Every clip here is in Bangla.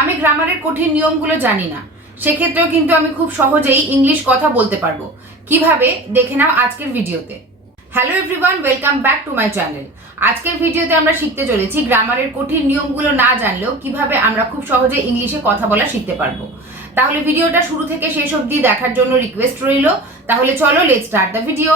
আমি গ্রামারের কঠিন নিয়মগুলো জানি না, সেক্ষেত্রেও কিন্তু আমি খুব সহজেই ইংলিশ কথা বলতে পারবো। কিভাবে দেখে নাও আজকের ভিডিওতে। Hello everyone, welcome back to my channel. আজকের ভিডিওতে আমরা শিখতে চলেছি গ্রামারের কঠিন নিয়মগুলো না জানলেও কিভাবে আমরা খুব সহজে ইংলিশে কথা বলা শিখতে পারবো। তাহলে ভিডিওটা শুরু থেকে শেষ অবধি দেখার জন্য রিকোয়েস্ট রইল। তাহলে চলো লেটস স্টার্ট দ্য ভিডিও।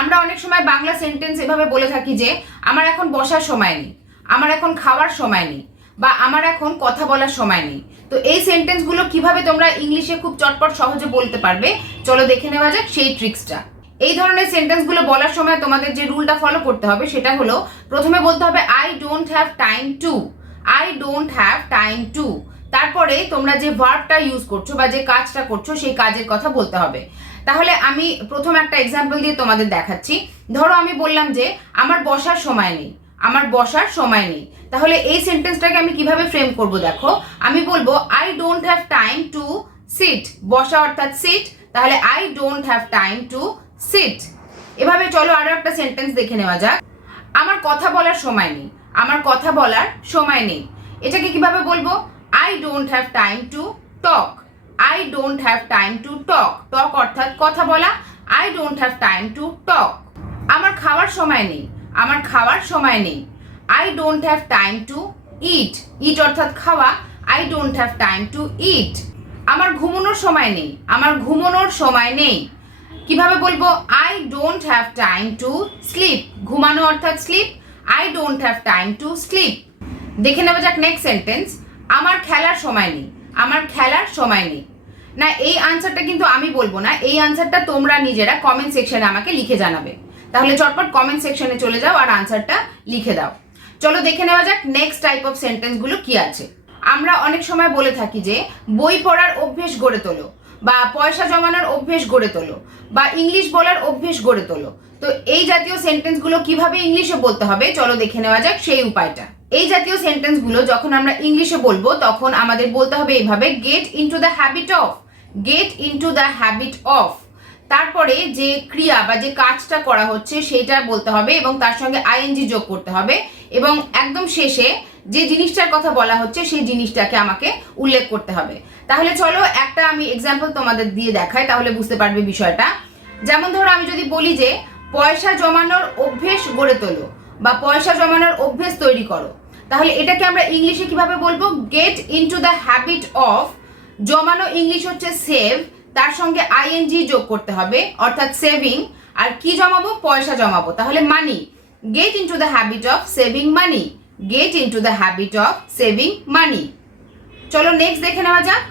আমরা অনেক সময় বাংলা সেন্টেন্স এভাবে বলে থাকি যে আমার এখন বসার সময় নেই, আমার এখন খাওয়ার সময় নেই, বা আমার এখন কথা বলার সময় নেই। তো এই সেন্টেন্সগুলো কিভাবে তোমরা ইংলিশে খুব চটপট সহজে বলতে পারবে, চলো দেখে নেওয়া যাক সেই ট্রিক্সটা। এই ধরনের সেন্টেন্সগুলো বলার সময় তোমাদের যে রুলটা ফলো করতে হবে সেটা হলো, প্রথমে বলতে হবে I don't have time two, I don't have time two. তারপরে তোমরা যে ভার্বটা ইউজ করছো বা যে কাজটা করছো সেই কাজের কথা বলতে হবে। তাহলে আমি প্রথম একটা এক্সাম্পল দিয়ে তোমাদের দেখাচ্ছি। ধরো আমি বললাম যে আমার বসার সময় নেই, আমার বসার সময় নেই। তাহলে এই সেন্টেন্সটাকে আমি কিভাবে ফ্রেম করব দেখো। আমি বলবো I don't have time to sit, বসা অর্থাৎ সিট, তাহলে I don't have time to sit. এভাবে চলো আরো একটা সেন্টেন্স দেখে নেওয়া যাক। আমার কথা বলার সময় নেই, আমার কথা বলার সময় নেই। এটাকে কিভাবে বলবো? I don't have time to talk, I don't have time to talk, talk অর্থাৎ কথা বলা, I don't have time to talk. আমার খাওয়ার সময় নেই, আমার খাওয়ার সময় নেই, I don't have time to eat, eat অর্থাৎ খাওয়া, I don't have time to eat. আমার ঘুমানোর সময় নেই, আমার ঘুমানোর সময় নেই। কিভাবে বলবো? I don't have time to sleep, ঘুমানো অর্থাৎ sleep, I don't have time to sleep. দেখে নেওয়া যাক নেক্সট সেন্টেন্স। আমার খেলার সময় নেই, আমার খেলার সময় নেই। না, এই আনসারটা কিন্তু আমি বলবো না, এই আনসারটা তোমরা নিজেরা কমেন্ট সেকশনে আমাকে লিখে জানাবে। তাহলে চটপট কমেন্ট সেকশনে চলে যাও আর আনসারটা লিখে দাও। চলো দেখে নেওয়া যাক নেক্সট টাইপ অফ সেন্টেন্স গুলো কি আছে। আমরা অনেক সময় বলে থাকি যে বই পড়ার অভ্যেস গড়ে তোলো, বা পয়সা জমানোর অভ্যেস গড়ে তোলো, বা ইংলিশ বলার অভ্যেস গড়ে তোলো। তো এই জাতীয় সেন্টেন্স গুলো কিভাবে ইংলিশে বলতে হবে চলো দেখে নেওয়া যাক সেই উপায়টা। এই জাতীয় সেন্টেন্স গুলো যখন আমরা ইংলিশে বলবো তখন আমাদের বলতে হবে এইভাবে, gate into the habit of, gate into the habit of. তারপরে যে ক্রিয়া বা যে কাজটা করা হচ্ছে সেটা বলতে হবে এবং তার সঙ্গে আইএনজি যোগ করতে হবে, এবং একদম শেষে যে জিনিসটার কথা বলা হচ্ছে সেই জিনিসটাকে আমাকে উল্লেখ করতে হবে। তাহলে চলো একটা আমি এক্সাম্পল তোমাদের দিয়ে দেখাই, তাহলে বুঝতে পারবে বিষয়টা। যেমন ধরো আমি যদি বলি যে পয়সা জমানোর অভ্যেস গড়ে তোলো, বা পয়সা জমানোর অভ্যেস তৈরি করো, তাহলে এটাকে আমরা ইংলিশে কিভাবে বলবো? Gate into the habit of, জমানো ইংলিশ হচ্ছে সেভ, তার সঙ্গে আইএনজি যোগ করতে হবে অর্থাৎ সেভিং, আর কি জমাবো? পয়সা জমাবো, তাহলে money. Get into the habit of saving money, get into the habit of saving money. চলো নেক্সট দেখে নেওয়া যাক।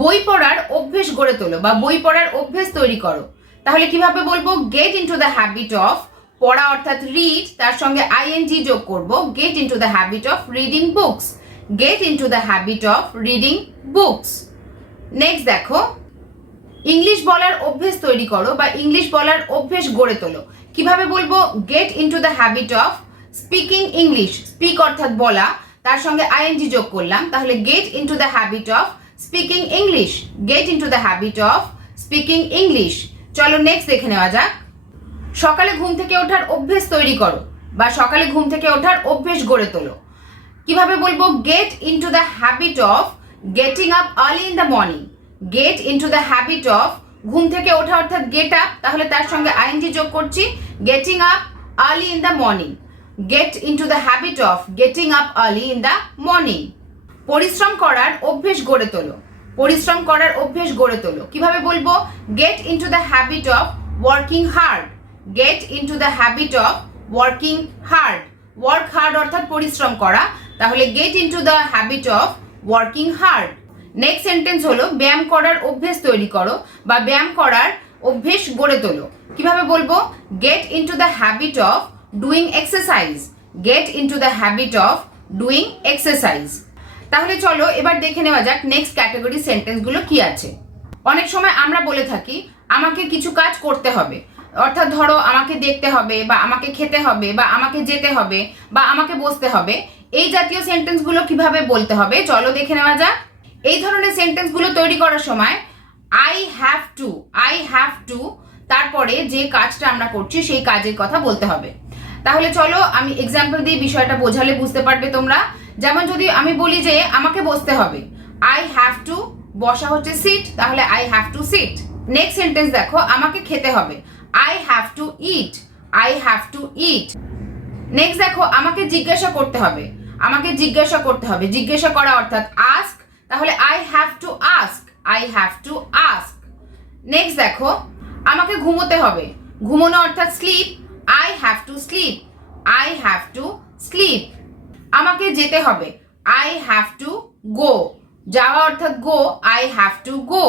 বই পড়ার অভ্যেস গড়ে তোলো বা বই পড়ার অভ্যেস তৈরি করো, তাহলে কিভাবে বলবো? Gate into the habit of, পড়া অর্থাৎ রিড, তার সঙ্গে আইএনজি যোগ করব, gate into the habit of reading books, gate into the habit of reading books. Next দেখো, ইংলিশ বলার অভ্যেস তৈরি করো বা ইংলিশ বলার অভ্যেস গড়ে তোলো, কিভাবে বলবো? Gate into the habit of speaking English, speak অর্থাৎ বলা, তার সঙ্গে আইএনজি যোগ করলাম, তাহলে gate into the habit of speaking English, gate into the habit of speaking English. চলো নেক্সট দেখে নেওয়া যাক। সকালে ঘুম থেকে ওঠার অভ্যেস তৈরি করো বা সকালে ঘুম থেকে ওঠার অভ্যেস গড়ে তোলো, কিভাবে বলবো? Gate into the habit of getting up early in the morning, gate into the habit of ঘুম থেকে ওঠা অর্থাৎ গেট আপ, তাহলে তার সঙ্গে আইএনজি যোগ করছি, getting up early in the morning, gate into the habit of getting up early in the morning. পরিশ্রম করার অভ্যেস গড়ে তোলো, পরিশ্রম করার অভ্যেস গড়ে তোলো, কিভাবে বলবো? Gate into the habit of working hard, gate into the habit of working hard, work hard অর্থাৎ পরিশ্রম করা, তাহলে gate into the habit of working hard. Next sentence হলো ব্যায়াম করার অভ্যেস তৈরি করো বা ব্যায়াম করার অভ্যেস গড়ে তোলো, কিভাবে বলবো? Gate into the habit of doing exercise, gate into the habit of doing exercise. তাহলে চলো এবার দেখে নেওয়া যাক নেক্সট ক্যাটাগরি সেন্টেন্স গুলো কি আছে। অনেক সময় আমরা বলে থাকি আমাকে কিছু কাজ করতে হবে, অর্থাৎ ধরো আমাকে দেখতে হবে, বা আমাকে খেতে হবে, বা আমাকে যেতে হবে, বা আমাকে বসতে হবে। এই জাতীয় সেন্টেন্স গুলো কিভাবে বলতে হবে চলো দেখে নেওয়া যাক। এই ধরনের সেন্টেন্স গুলো তৈরি করার সময় I have two, I have two, তারপরে যে কাজটা আমরা করছি সেই কাজের কথা বলতে হবে। তাহলে চলো আমি এক্সাম্পল দিয়ে বিষয়টা বোঝালে বুঝতে পারবে তোমরা। যেমন যদি আমি বলি যে আমাকে বসতে হবে, আই হ্যাভ টু, বসা হচ্ছে সিট, তাহলে I have to sit. Next sentence দেখো, আমাকে খেতে হবে, I have to eat, I have to eat. Next দেখো, আমাকে জিজ্ঞাসা করতে হবে, আমাকে জিজ্ঞাসা করতে হবে, জিজ্ঞাসা করা অর্থাৎ আস্ক, তাহলে I have to ask, I have to ask. Next দেখো, আমাকে ঘুমোতে হবে, ঘুমোনো অর্থাৎ sleep, I have to sleep, I have to sleep. আমাকে যেতে হবে, আই হ্যাভ টু গো, যাওয়া অর্থাৎ go, I have to go.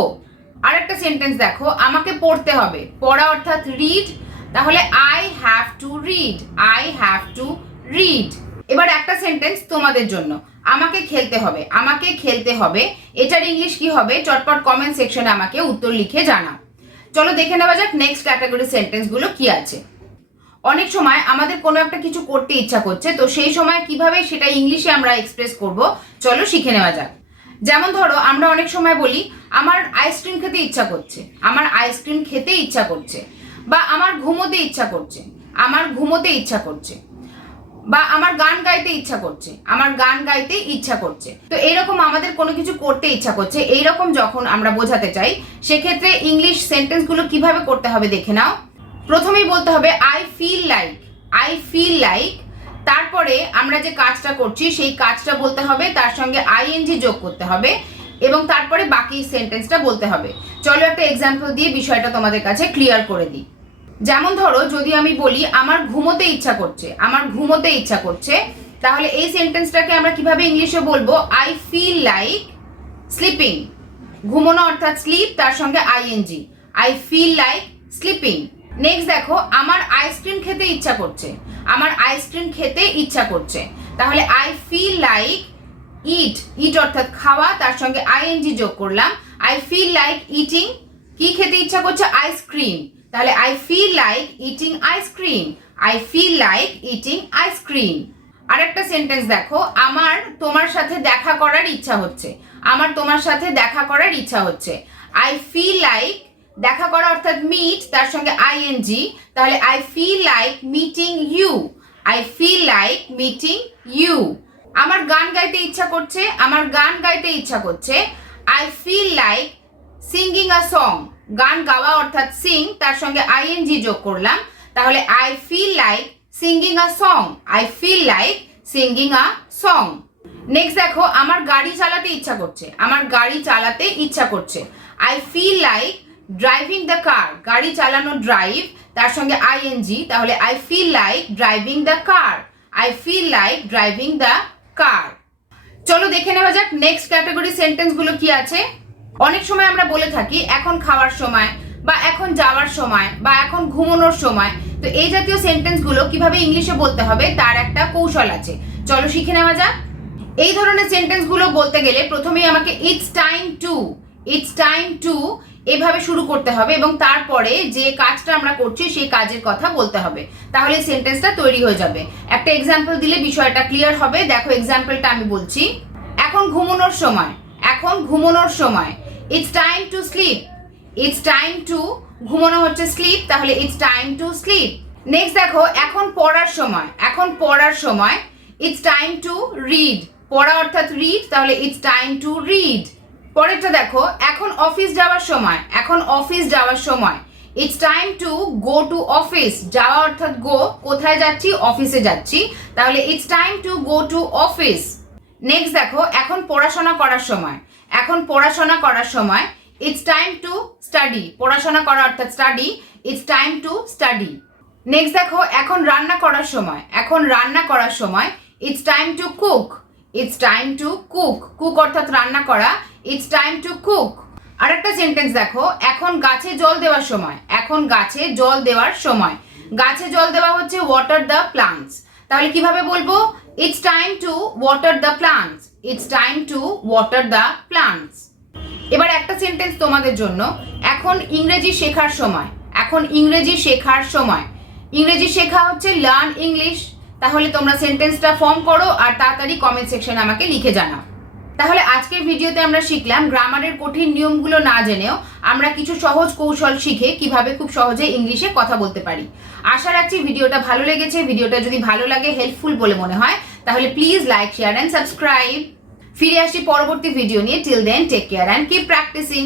আরেকটা সেন্টেন্স দেখো, আমাকে পড়তে হবে, পড়া অর্থাৎ রিড, তাহলে I have to read, I have to read. এবার একটা সেন্টেন্স তোমাদের জন্য, আমাকে খেলতে হবে, আমাকে খেলতে হবে, এটার ইংলিশ কি হবে চটপট কমেন্ট সেকশনে আমাকে উত্তর লিখে জানাও। চলো দেখে নেওয়া যাক নেক্সট ক্যাটাগরি সেন্টেন্সগুলো কি আছে। অনেক সময় আমাদের কোনো একটা কিছু করতে ইচ্ছা করছে, তো সেই সময় কিভাবে সেটা ইংলিশে আমরা এক্সপ্রেস করব, চলো শিখে নেওয়া যাক। যেমন ধরো আমরা অনেক সময় বলি আমার আইসক্রিম খেতে ইচ্ছা করছে, আমার আইসক্রিম খেতে ইচ্ছা করছে, বা আমার ঘুমোতে ইচ্ছা করছে, আমার ঘুমোতে ইচ্ছা করছে, বা আমার গান গাইতে ইচ্ছা করছে, আমার গান গাইতে ইচ্ছা করছে। তো এইরকম আমাদের কোনো কিছু করতে ইচ্ছা করছে, এইরকম যখন আমরা বোঝাতে চাই সেক্ষেত্রে ইংলিশ সেন্টেন্সগুলো কিভাবে করতে হবে দেখে নাও। প্রথমেই বলতে হবে I feel like, I feel like, তারপরে আমরা যে কাজটা করছি সেই কাজটা বলতে হবে, তার সঙ্গে আইএনজি যোগ করতে হবে এবং তারপরে বাকি সেন্টেন্সটা বলতে হবে। চলো একটা এক্সাম্পল দিয়ে বিষয়টা তোমাদের কাছে ক্লিয়ার করে দিই। যেমন ধরো যদি আমি বলি আমার ঘুমোতে ইচ্ছা করছে, আমার ঘুমোতে ইচ্ছা করছে, তাহলে এই সেন্টেন্সটাকে আমরা কিভাবে ইংলিশে বলবো, আই ফিল লাইক স্লিপিং, ঘুমোনো অর্থাৎ স্লিপ, তার সঙ্গে I N G, I feel like sleeping. Next দেখো, আমার আইসক্রিম খেতে ইচ্ছা করছে, আমার আইসক্রিম খেতে ইচ্ছা করছে, তাহলে I feel like it, eat অর্থাৎ খাওয়া, তার সঙ্গে আইএনজি যোগ করলাম, আই ফিল লাইক ইটিং, কি খেতে ইচ্ছা করছে, আইসক্রিম, তাহলে I feel like eating ice cream, I feel like eating ice cream. আরেকটা সেন্টেন্স দেখো, আমার তোমার সাথে দেখা করার ইচ্ছা হচ্ছে, আমার তোমার সাথে দেখা করার ইচ্ছা হচ্ছে, আই ফিল লাইক, দেখা করা অর্থাৎ মিট, তার সঙ্গে আইএনজি, তাহলে I feel like meeting you, I feel like meeting you. আমার গান গাইতে ইচ্ছা করছে, আমার গান গাইতে ইচ্ছা করছে, I feel like singing a song, গান গাওয়া অর্থাৎ সিং, তার সঙ্গে আইএনজি যোগ করলাম, তাহলে I feel like singing a song, I feel like singing a song. Next দেখো, আমার গাড়ি চালাতে ইচ্ছা করছে, আমার গাড়ি চালাতে ইচ্ছা করছে, I feel like driving the car, গাড়ি চালানো ড্রাইভ, তার সঙ্গে আইএনজি, তাহলে I feel like driving the car, I feel like driving the car. চলো দেখে নেওয়া যাক নেক্সট ক্যাটাগরি সেন্টেন্সগুলো কি আছে। অনেক সময় আমরা বলে থাকি এখন খাওয়ার সময়, বা এখন যাওয়ার সময়, বা এখন ঘুমানোর সময়। তো এই জাতীয় সেন্টেন্সগুলো কিভাবে ইংলিশে বলতে হবে তার একটা কৌশল আছে, চলো শিখে নেওয়া যাক। এই ধরনের সেন্টেন্সগুলো বলতে গেলে প্রথমেই আমাকে it's time to, it's time to এভাবে শুরু করতে হবে এবং তারপরে যে কাজটা আমরা করছি সেই কাজের কথা বলতে হবে, তাহলে সেন্টেন্সটা তৈরি হয়ে যাবে। একটা এক্সাম্পল দিলে বিষয়টা ক্লিয়ার হবে। দেখো এক্সাম্পলটা আমি বলছি, এখন ঘুমানোর সময়, এখন ঘুমানোর সময়, it's time to slip, it's time to, ঘুমানো হচ্ছে স্লিপ, তাহলে it's time to slip. Next দেখো, এখন পড়ার সময়, এখন পড়ার সময়, ইটস টাইম টু রিড, পড়া অর্থাৎ রিড, তাহলে ইটস টাইম টু রিড। পরেরটা দেখো, এখন অফিস যাওয়ার সময়, এখন অফিস যাওয়ার সময়, it's time to go to office, যাওয়া অর্থাৎ গো, কোথায় যাচ্ছি, অফিসে যাচ্ছি, তাহলে it's time to go to office. Next দেখো, এখন পড়াশোনা করার সময়, এখন পড়াশোনা করার সময়, ইটস টাইম টু স্টাডি, পড়াশোনা করা অর্থাৎ study, it's time to study. Next দেখো, এখন রান্না করার সময়, এখন রান্না করার সময়, it's time to cook, it's time to cook, cook অর্থাৎ রান্না করা, ইটস টাইম টু কুক। আরেকটা সেন্টেন্স দেখো, এখন গাছে জল দেওয়ার সময়, এখন গাছে জল দেওয়ার সময়, গাছে জল দেওয়া হচ্ছে ওয়াটার দ্য প্লান্টস, তাহলে কিভাবে বলবো, it's time to water the plants, it's time to water the plants. এবার একটা সেন্টেন্স তোমাদের জন্য, এখন ইংরেজি শেখার সময়, এখন ইংরেজি শেখার সময়, ইংরেজি শেখা হচ্ছে লার্ন ইংলিশ, তাহলে তোমরা সেন্টেন্সটা ফর্ম করো আর তাড়াতাড়ি কমেন্ট সেকশনে আমাকে লিখে জানাও। তাহলে আজকের ভিডিওতে আমরা শিখলাম গ্রামারের কঠিন নিয়মগুলো না জেনেও আমরা কিছু সহজ কৌশল শিখে কিভাবে খুব সহজে ইংলিশে কথা বলতে পারি। আশা রাখছি ভিডিওটা ভালো লেগেছে। ভিডিওটা যদি ভালো লাগে, হেল্পফুল বলে মনে হয়, তাহলে please like, share and subscribe. ফিরে আসি পরবর্তী ভিডিও নিয়ে। Till then take care and keep practising.